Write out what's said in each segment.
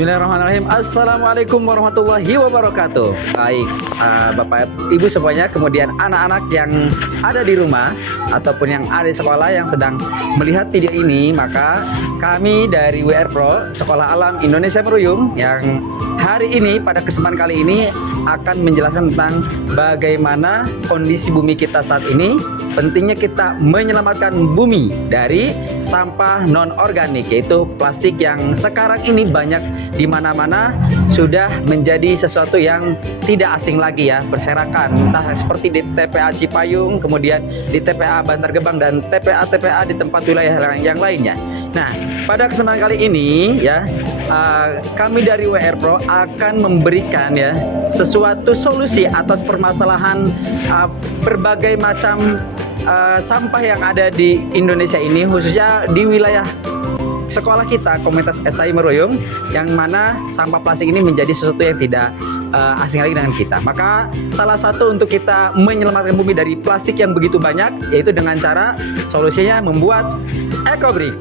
Bismillahirrahmanirrahim. Assalamualaikum warahmatullahi wabarakatuh. Baik, Bapak Ibu semuanya, kemudian anak-anak yang ada di rumah ataupun yang ada di sekolah yang sedang melihat video ini, maka kami dari WR Pro Sekolah Alam Indonesia Meruyung yang hari ini pada kesempatan kali ini akan menjelaskan tentang bagaimana kondisi bumi kita saat ini. Pentingnya kita menyelamatkan bumi dari sampah non-organik, yaitu plastik yang sekarang ini banyak di mana-mana, sudah menjadi sesuatu yang tidak asing lagi ya, berserakan entah seperti di TPA Cipayung, kemudian di TPA Bantar Gebang dan TPA-TPA di tempat wilayah yang lainnya. Nah, pada kesempatan kali ini ya, kami dari WR Pro akan memberikan ya sesuatu solusi atas permasalahan berbagai macam sampah yang ada di Indonesia ini, khususnya di wilayah sekolah kita, komunitas SAI Meruyung, yang mana sampah plastik ini menjadi sesuatu yang tidak asing lagi dengan kita. Maka salah satu untuk kita menyelamatkan bumi dari plastik yang begitu banyak, yaitu dengan cara solusinya membuat EcoBrick.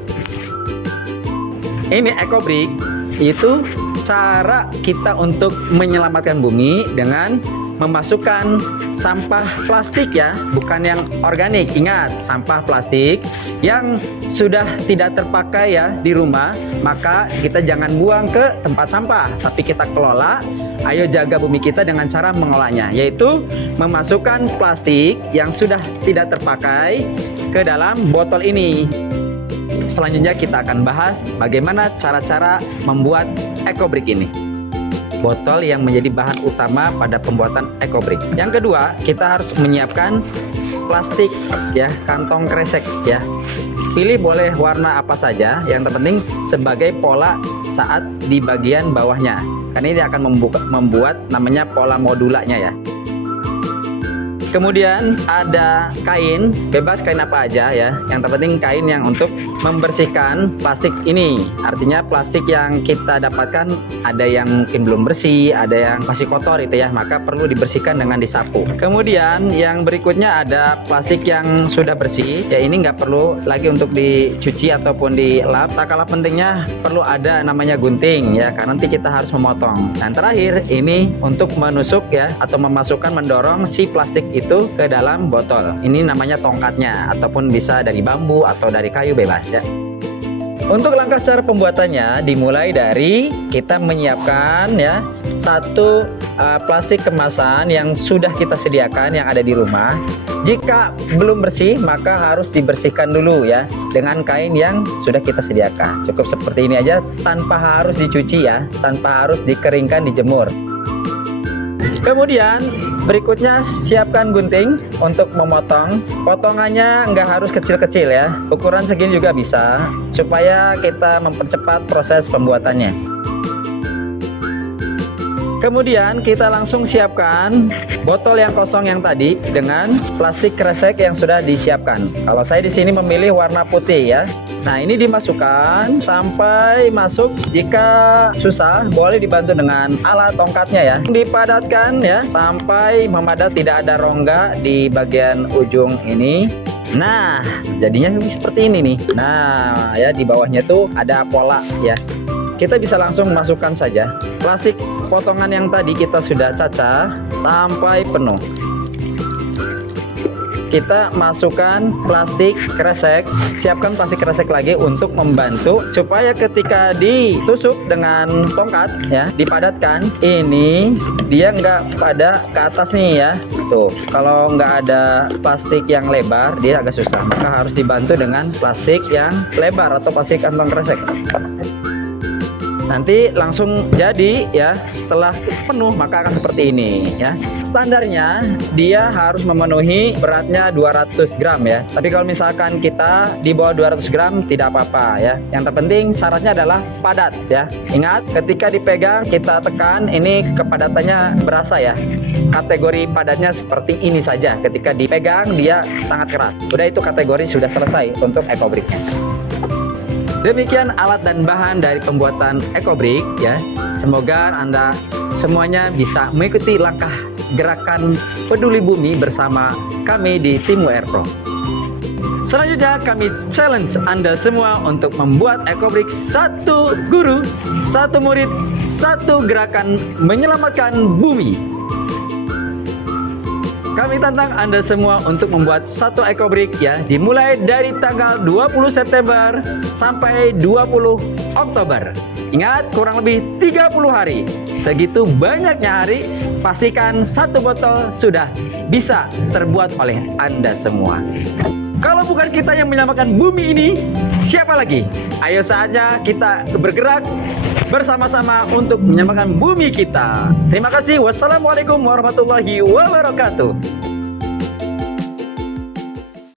Ini EcoBrick itu cara kita untuk menyelamatkan bumi dengan memasukkan sampah plastik ya, bukan yang organik. Ingat, sampah plastik yang sudah tidak terpakai ya di rumah, maka kita jangan buang ke tempat sampah, tapi kita kelola. Ayo jaga bumi kita dengan cara mengolahnya, yaitu memasukkan plastik yang sudah tidak terpakai ke dalam botol ini. Selanjutnya kita akan bahas bagaimana cara-cara membuat EcoBrick ini, botol yang menjadi bahan utama pada pembuatan EcoBrick. Yang kedua, kita harus menyiapkan plastik ya, kantong kresek ya. Pilih boleh warna apa saja, yang terpenting sebagai pola saat di bagian bawahnya, karena ini akan membuat namanya pola modulanya ya. Kemudian ada kain, bebas kain apa aja ya, yang terpenting kain yang untuk membersihkan plastik ini. Artinya plastik yang kita dapatkan ada yang mungkin belum bersih, ada yang masih kotor itu ya, maka perlu dibersihkan dengan disapu. Kemudian yang berikutnya ada plastik yang sudah bersih ya, ini nggak perlu lagi untuk dicuci ataupun dilap. Tak kalah pentingnya perlu ada namanya gunting ya, karena nanti kita harus memotong. Dan terakhir ini untuk menusuk ya, atau memasukkan, mendorong si plastik itu ke dalam botol. Ini namanya tongkatnya, ataupun bisa dari bambu atau dari kayu, bebas ya. Untuk langkah cara pembuatannya dimulai dari kita menyiapkan ya satu plastik kemasan yang sudah kita sediakan yang ada di rumah. Jika belum bersih maka harus dibersihkan dulu ya dengan kain yang sudah kita sediakan. Cukup seperti ini aja, tanpa harus dicuci ya, tanpa harus dikeringkan, dijemur. Kemudian berikutnya siapkan gunting untuk memotong. Potongannya nggak harus kecil-kecil ya, ukuran segini juga bisa, supaya kita mempercepat proses pembuatannya. Kemudian kita langsung siapkan botol yang kosong yang tadi dengan plastik kresek yang sudah disiapkan. Kalau saya di sini memilih warna putih ya. Nah, ini dimasukkan sampai masuk. Jika susah boleh dibantu dengan alat tongkatnya ya. Dipadatkan ya sampai memadat, tidak ada rongga di bagian ujung ini. Nah, jadinya seperti ini nih. Nah, ya di bawahnya tuh ada pola ya. Kita bisa langsung masukkan saja plastik potongan yang tadi kita sudah cacah sampai penuh. Kita masukkan plastik kresek, siapkan plastik kresek lagi untuk membantu supaya ketika ditusuk dengan tongkat ya, dipadatkan, ini dia nggak pada ke atas nih ya. Tuh, kalau nggak ada plastik yang lebar dia agak susah, maka harus dibantu dengan plastik yang lebar atau plastik kantong kresek. Nanti langsung jadi ya, setelah penuh maka akan seperti ini ya. Standarnya dia harus memenuhi beratnya 200 gram ya, tapi kalau misalkan kita di bawah 200 gram tidak apa-apa ya. Yang terpenting syaratnya adalah padat ya. Ingat, ketika dipegang kita tekan, ini kepadatannya berasa ya. Kategori padatnya seperti ini saja, ketika dipegang dia sangat keras. Udah, itu kategori sudah selesai untuk EcoBricknya. Demikian alat dan bahan dari pembuatan EcoBrick ya. Semoga Anda semuanya bisa mengikuti langkah gerakan peduli bumi bersama kami di tim WR Pro. Selanjutnya kami challenge Anda semua untuk membuat ekobrik satu guru, satu murid, satu gerakan menyelamatkan bumi. Kami tantang Anda semua untuk membuat satu ekobrik ya, dimulai dari tanggal 20 September sampai 20 Oktober. Ingat, kurang lebih 30 hari. Segitu banyaknya hari, pastikan satu botol sudah bisa terbuat oleh Anda semua. Kalau bukan kita yang menyelamatkan bumi ini, siapa lagi? Ayo saatnya kita bergerak bersama-sama untuk menyelamatkan bumi kita. Terima kasih. Wassalamualaikum warahmatullahi wabarakatuh.